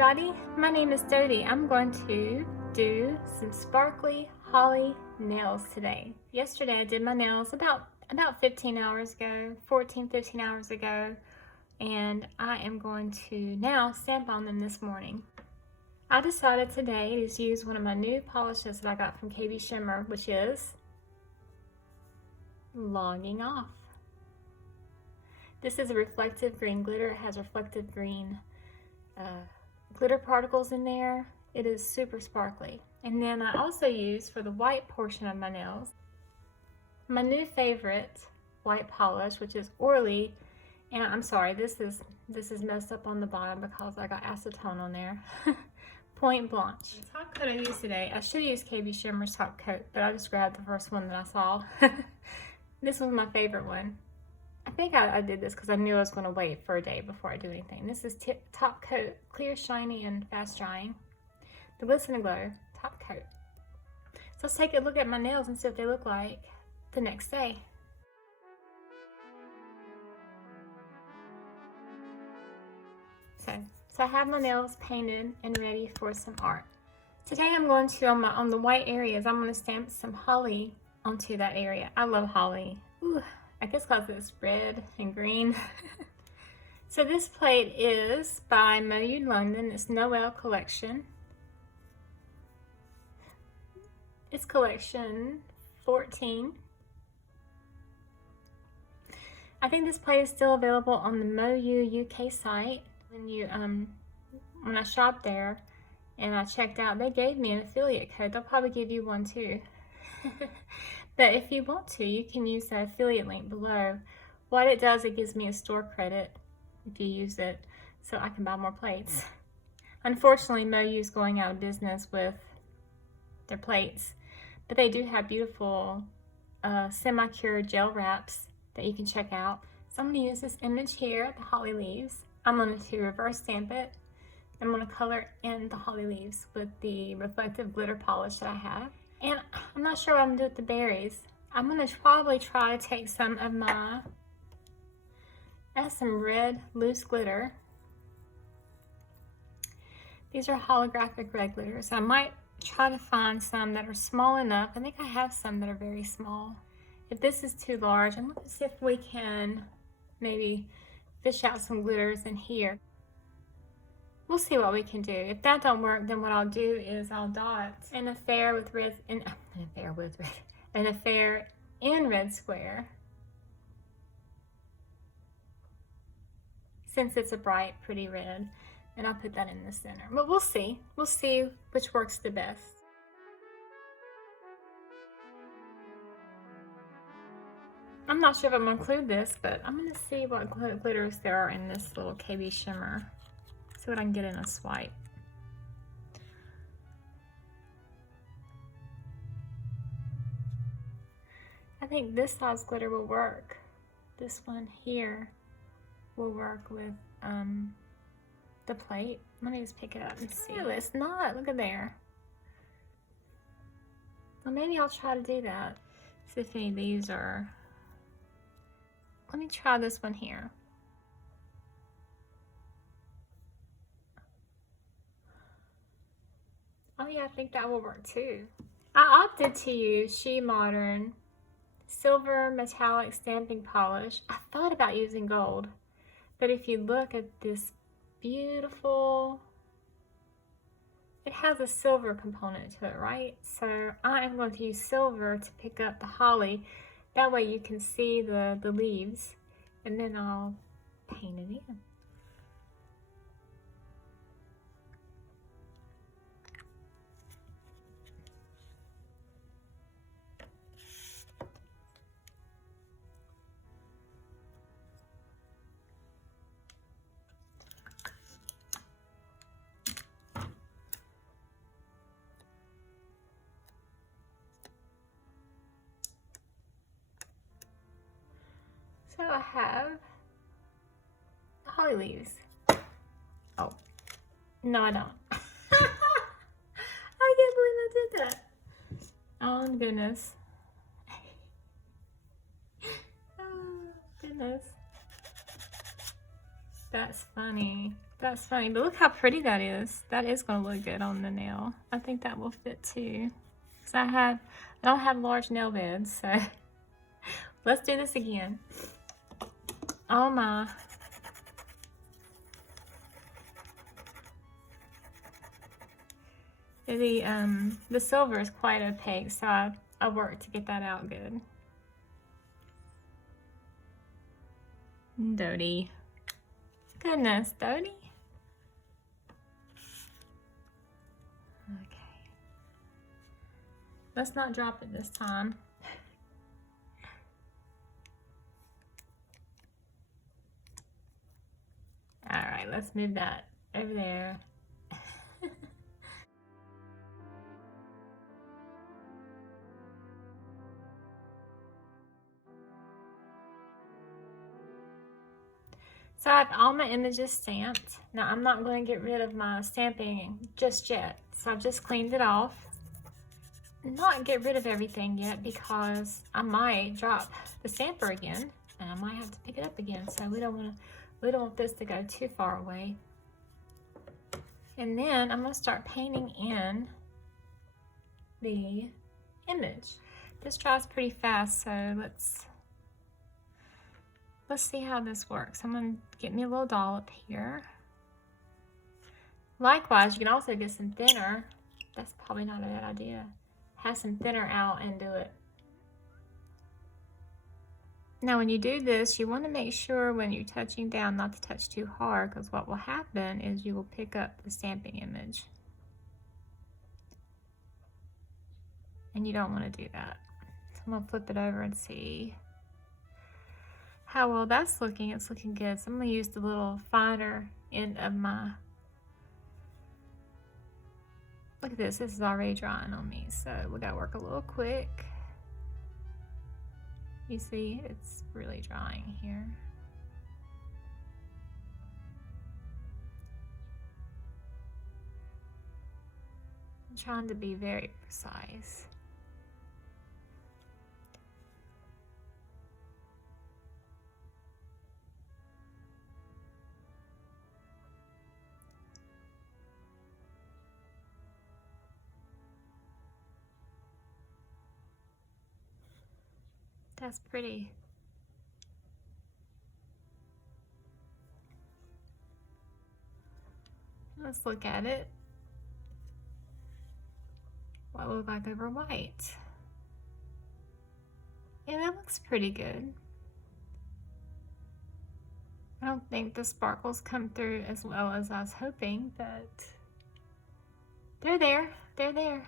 everybody, my name is Dodie. I'm going to do some sparkly holly nails today. Yesterday I did my nails about 15 hours ago, 15 hours ago, and I am going to now stamp on them this morning. I decided today to use one of my new polishes that I got from KBShimmer, which is Logging Off. This is a reflective green glitter. It has reflective green glitter particles in there. It is super sparkly. And then I also use, for the white portion of my nails, my new favorite white polish, which is Orly. And I'm sorry, this is messed up on the bottom because I got acetone on there. Point Blanche. The top coat I used today, I should use KBShimmer's top coat, but I just grabbed the first one that I saw. This was my favorite one. I think I did this because I knew I was going to wait for a day before I do anything. This is top coat, clear, shiny, and fast drying. The Glisten and Glow top coat. So let's take a look at my nails and see what they look like the next day. So I have my nails painted and ready for some art. Today I'm going to, on the white areas, I'm going to stamp some holly onto that area. I love holly. Ooh, I guess because it's red and green. So this plate is by MoYou London. It's Noel collection. It's collection 14. I think this plate is still available on the MoYou UK site. When I shopped there and I checked out, they gave me an affiliate code. They'll probably give you one too. But if you want to, you can use the affiliate link below. What it does, it gives me a store credit if you use it, so I can buy more plates. Unfortunately, MoYou is going out of business with their plates, but they do have beautiful semi-cured gel wraps that you can check out. So I'm going to use this image here, the holly leaves. I'm going to reverse stamp it. I'm going to color in the holly leaves with the reflective glitter polish that I have. And I'm not sure what I'm going to do with the berries. I'm going to probably try to take some of my, I have some red loose glitter. These are holographic red glitters. I might try to find some that are small enough. I think I have some that are very small. If this is too large, I'm going to see if we can maybe fish out some glitters in here. We'll see what we can do. If that don't work, then what I'll do is I'll dot an affair in red square, since it's a bright, pretty red, and I'll put that in the center. But we'll see. We'll see which works the best. I'm not sure if I'm going to include this, but I'm going to see what glitters there are in this little KBShimmer. See what I can get in a swipe. I think this size glitter will work. This one here will work with the plate. Let me just pick it up and see. No, it's not. Look at there. Well, maybe I'll try to do that. See if any of these are... Let me try this one here. Oh yeah, I think that will work too. I opted to use SheModern silver metallic stamping polish. I thought about using gold, but if you look at this beautiful, it has a silver component to it, right? So I am going to use silver to pick up the holly. That way you can see the leaves, and then I'll paint it in. So I have holly leaves. Oh, no I don't. I can't believe I did that. Oh goodness. Oh goodness. That's funny. That's funny, but look how pretty that is. That is going to look good on the nail. I think that will fit too. Because I don't have large nail beds, so let's do this again. Oh my. The silver is quite opaque, so I worked to get that out good. Dodie. Goodness, Dodie. Okay. Let's not drop it this time. All right, let's move that over there. So I have all my images stamped. Now I'm not going to get rid of my stamping just yet. So I've just cleaned it off. Not get rid of everything yet because I might drop the stamper again and I might have to pick it up again. So we don't want this to go too far away. And then I'm going to start painting in the image. This dries pretty fast, so let's see how this works. I'm going to get me a little dollop here. Likewise, you can also get some thinner. That's probably not a bad idea. Have some thinner out and do it. Now when you do this, you want to make sure when you're touching down not to touch too hard, because what will happen is you will pick up the stamping image. And you don't want to do that. So I'm going to flip it over and see how well that's looking. It's looking good. So I'm going to use the little finer end of my... Look at this. This is already drying on me. So we got to work a little quick. You see, it's really drying here. I'm trying to be very precise. That's pretty. Let's look at it. What will it look like over white? Yeah, that looks pretty good. I don't think the sparkles come through as well as I was hoping, but they're there. They're there.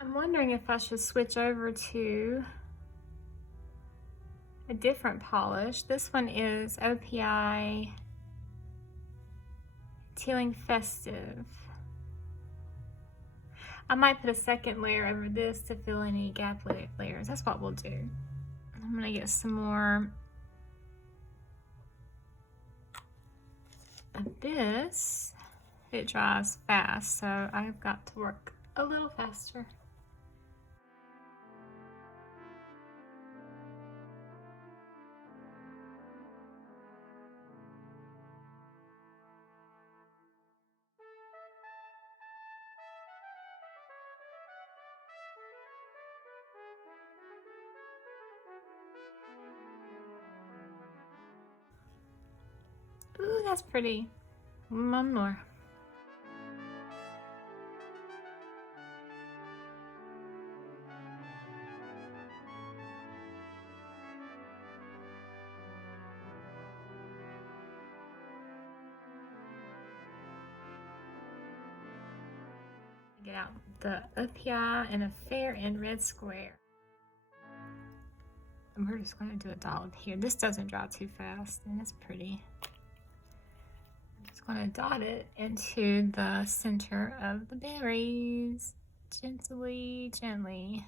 I'm wondering if I should switch over to a different polish. This one is OPI Tealing Festive. I might put a second layer over this to fill any gap layers. That's what we'll do. I'm gonna get some more of this. It dries fast, so I've got to work a little faster. Ooh, that's pretty. One more. Get out the OPI and a fair and red square. And we're just going to do a dollop here. This doesn't dry too fast, and it's pretty. I'm just going to dot it into the center of the berries, gently, gently.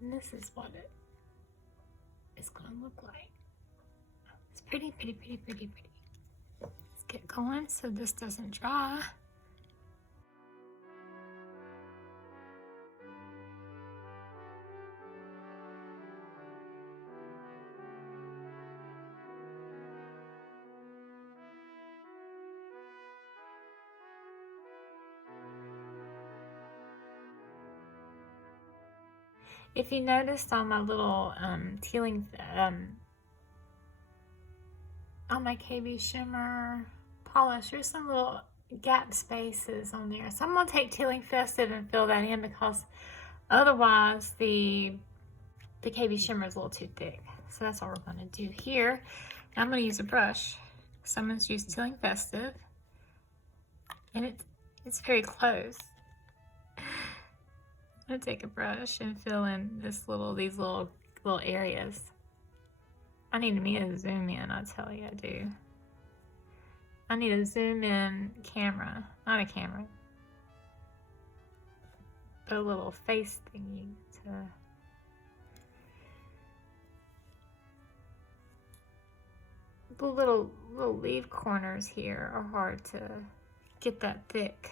And this is what it is going to look like. It's pretty, pretty, pretty, pretty, pretty. Let's get going so this doesn't dry. If you noticed on my little tealing, on my KBShimmer polish, there's some little gap spaces on there. So I'm going to take Tealing Festive and fill that in, because otherwise the KBShimmer is a little too thick. So that's what we're going to do here. And I'm going to use a brush. So I'm going to use Tealing Festive, and it's very close. I'm going to take a brush and fill in these little areas. I need me to zoom in, I tell you I do. I need a zoom in camera, not a camera, but a little face thingy to. The little leaf corners here are hard to get that thick.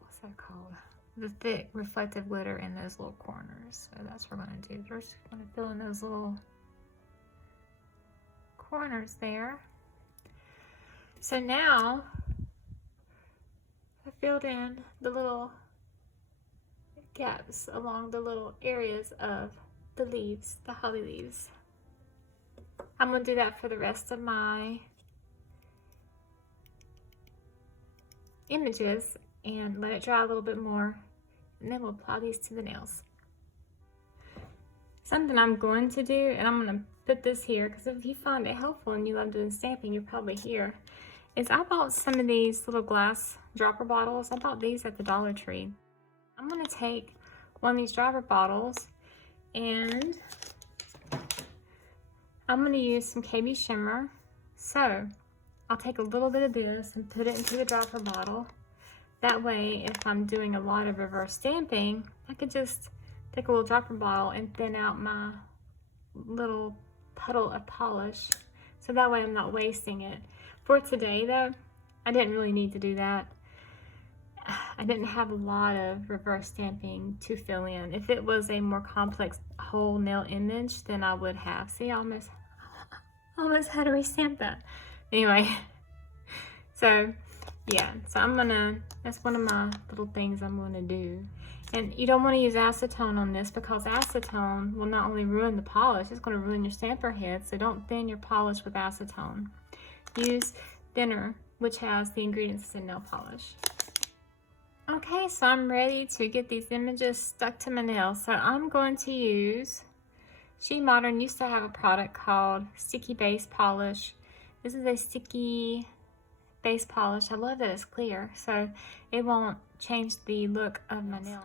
What's that called? The thick reflective glitter in those little corners. So that's what we're going to do. We're just going to fill in those little corners there. So now I filled in the little gaps along the little areas of the leaves, the holly leaves. I'm going to do that for the rest of my images and let it dry a little bit more, and then we'll apply these to the nails. Something I'm going to do, and I'm going to put this here because if you find it helpful and you love doing stamping, you're probably here, is I bought some of these little glass dropper bottles. I bought these at the Dollar Tree. I'm going to take one of these dropper bottles and I'm going to use some KBShimmer. So I'll take a little bit of this and put it into the dropper bottle. That way, if I'm doing a lot of reverse stamping, I could just take a little dropper bottle and thin out my little puddle of polish. So that way I'm not wasting it. For today though, I didn't really need to do that. I didn't have a lot of reverse stamping to fill in. If it was a more complex whole nail image, then I would have. See, I almost had to restamp that. Anyway, so yeah, so that's one of my little things I'm gonna do. And you don't want to use acetone on this because acetone will not only ruin the polish, it's going to ruin your stamper head. So don't thin your polish with acetone. Use thinner, which has the ingredients in nail polish. Okay, so I'm ready to get these images stuck to my nails. So I'm going to use, SheModern used to have a product called Sticky Base Polish. This is a sticky base polish. I love that it's clear, so it won't change the look of my nail.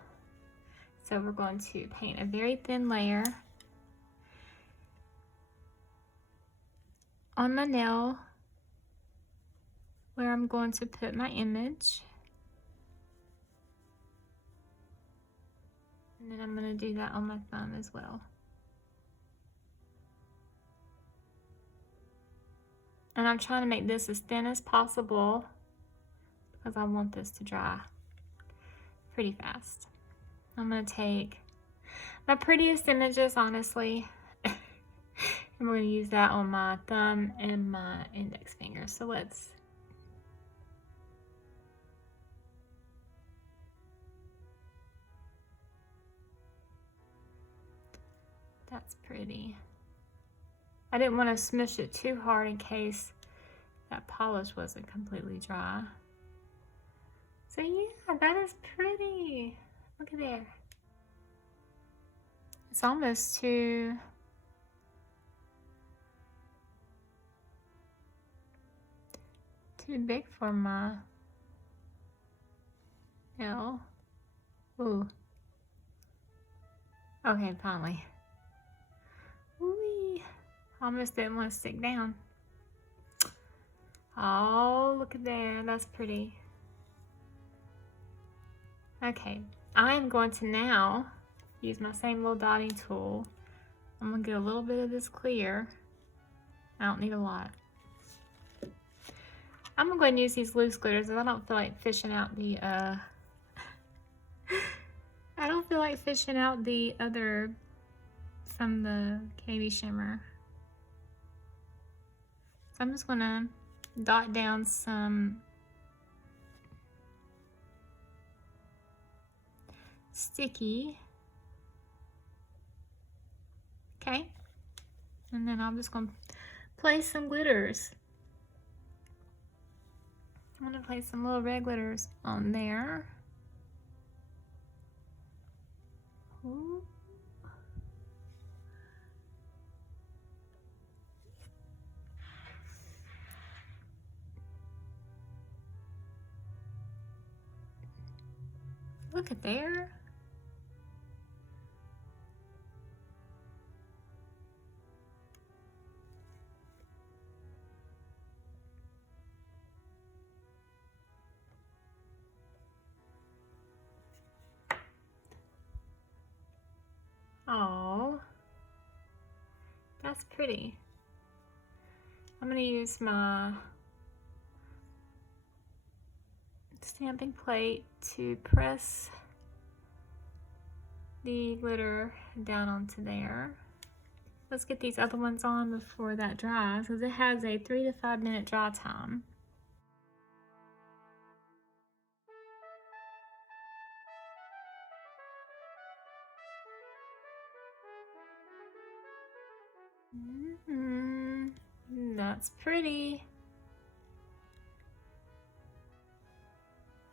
So we're going to paint a very thin layer on my nail where I'm going to put my image. And then I'm going to do that on my thumb as well. And I'm trying to make this as thin as possible because I want this to dry pretty fast. I'm going to take my prettiest images, honestly, and we're going to use that on my thumb and my index finger. So that's pretty. I didn't want to smush it too hard in case that polish wasn't completely dry. So yeah, that is pretty. Look at there. It's almost too big for my nail. Ooh. Okay, finally. Whee. Almost didn't want to stick down. Oh, look at there. That's pretty. Okay, I am going to now use my same little dotting tool. I'm going to get a little bit of this clear. I don't need a lot. I'm going to go ahead and use these loose glitters because I don't feel like fishing out the I don't feel like fishing out the other from the KBShimmer. So I'm just going to dot down some sticky. Okay, and then I'm just going to place some glitters. I'm going to place some little red glitters on there. Ooh. Look at there. Oh, that's pretty. I'm going to use my stamping plate to press the glitter down onto there. Let's get these other ones on before that dries, because it has a 3 to 5 minute dry time. That's pretty.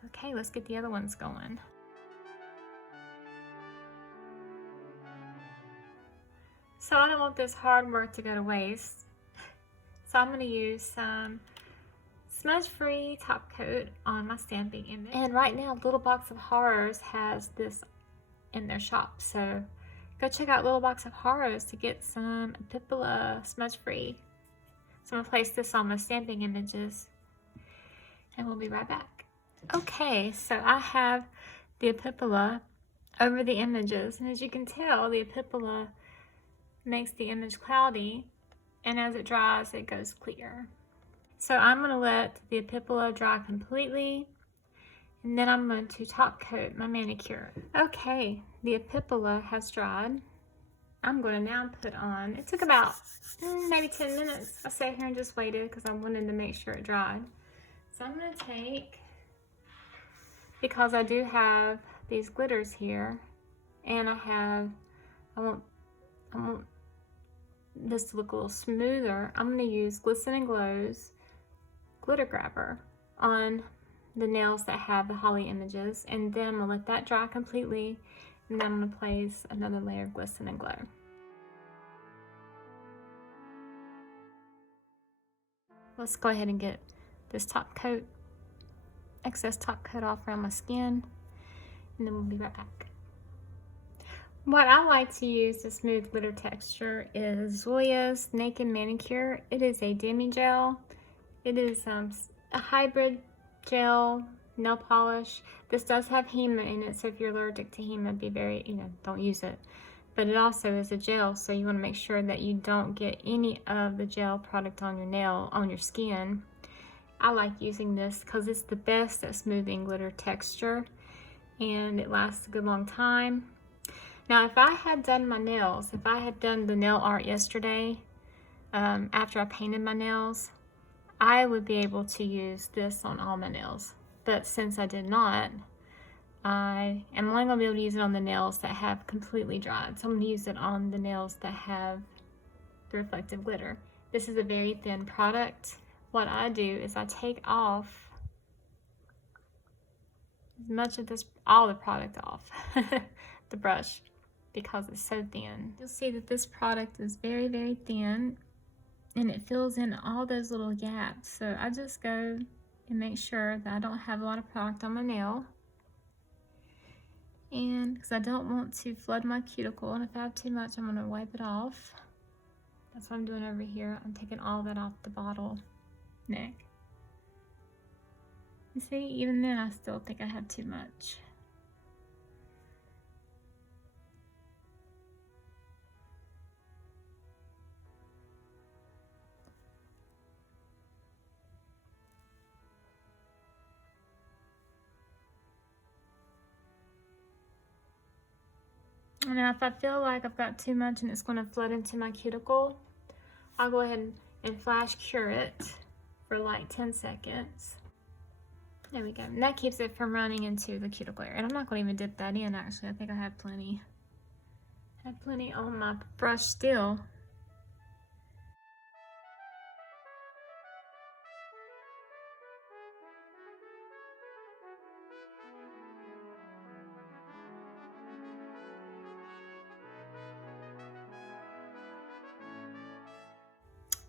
Okay, let's get the other ones going. So I don't want this hard work to go to waste. So I'm going to use some smudge-free top coat on my stamping image. And right now, Little Box of Horrors has this in their shop. So go check out Little Box of Horrors to get some Apipila smudge-free. So I'm going to place this on my stamping images. And we'll be right back. Okay, so I have the Apipila over the images. And as you can tell, the Apipila makes the image cloudy, and as it dries it goes clear. So I'm going to let the Apipila dry completely, and then I'm going to top coat my manicure. Okay, the Apipila has dried. I'm going to now put on, it took about maybe 10 minutes. I sat here and just waited because I wanted to make sure it dried. So I'm going to take, because I do have these glitters here, and I want this to look a little smoother, I'm going to use Glisten and Glow's glitter grabber on the nails that have the holly images, and then I'm going to let that dry completely, and then I'm going to place another layer of Glisten and Glow. Let's go ahead and get this top coat, excess top coat off around my skin, and then we'll be right back. What I like to use to smooth glitter texture is Zoya's Naked Manicure. It is a demi gel. It is a hybrid gel nail polish. This does have Hema in it, so if you're allergic to Hema, be very, don't use it. But it also is a gel, so you want to make sure that you don't get any of the gel product on your nail, on your skin. I like using this because it's the best at smoothing glitter texture, and it lasts a good long time. Now, if I had done my nails, if I had done the nail art yesterday, after I painted my nails, I would be able to use this on all my nails. But since I did not, I am only going to be able to use it on the nails that have completely dried. So I'm going to use it on the nails that have the reflective glitter. This is a very thin product. What I do is I take off as much of this, all the product off the brush, because it's so thin. You'll see that this product is very, very thin, and it fills in all those little gaps. So I just go and make sure that I don't have a lot of product on my nail, and because I don't want to flood my cuticle, and if I have too much, I'm going to wipe it off. That's what I'm doing over here. I'm taking all that off the bottle neck. You see, even then I still think I have too much. Now, if I feel like I've got too much and it's going to flood into my cuticle, I'll go ahead and flash cure it for like 10 seconds. There we go. And that keeps it from running into the cuticle area. And I'm not going to even dip that in, actually. I think I have plenty. I have plenty on my brush still.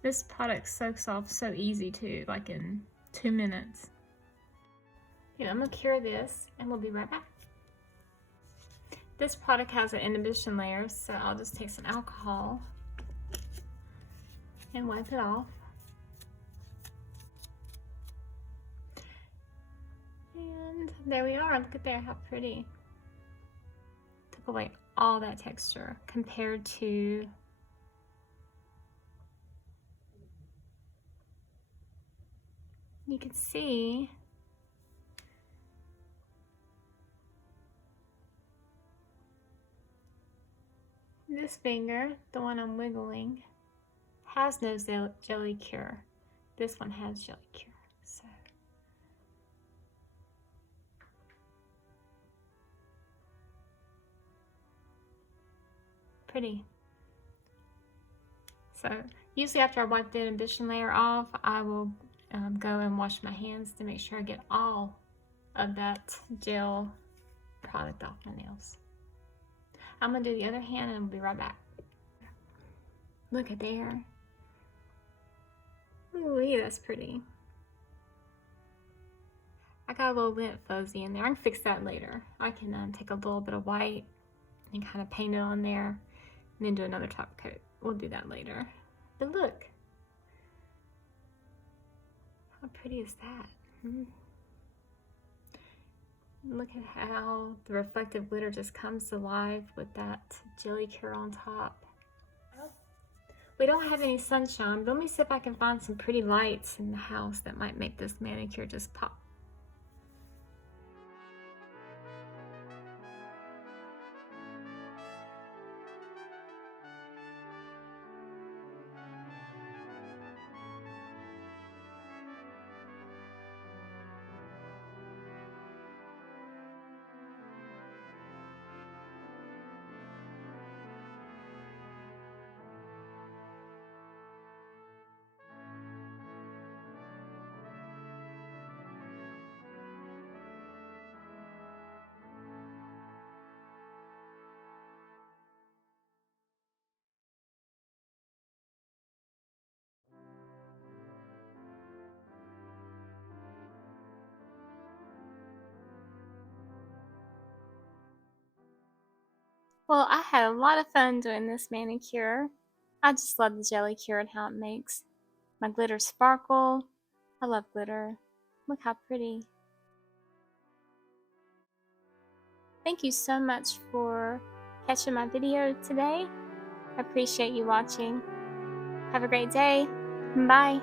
This product soaks off so easy too, like in 2 minutes. Okay, I'm gonna cure this and we'll be right back. This product has an inhibition layer, so I'll just take some alcohol and wipe it off. And there we are, look at there, how pretty. Took away all that texture compared to you can see this finger, the one I'm wiggling, has no Gelicure. This one has Gelicure. So pretty. So usually after I wipe the inhibition layer off, I will go and wash my hands to make sure I get all of that gel product off my nails. I'm gonna do the other hand and we'll be right back. Look at there. Ooh, that's pretty. I got a little lint fuzzy in there. I can fix that later. I can take a little bit of white and kind of paint it on there and then do another top coat. We'll do that later. But look. How pretty is that? Look at how the reflective glitter just comes to life with that Gelicure on top. We don't have any sunshine, but let me see if I can find some pretty lights in the house that might make this manicure just pop. Well, I had a lot of fun doing this manicure. I just love the Gelicure and how it makes my glitter sparkle. I love glitter. Look how pretty. Thank you so much for catching my video today. I appreciate you watching. Have a great day. Bye.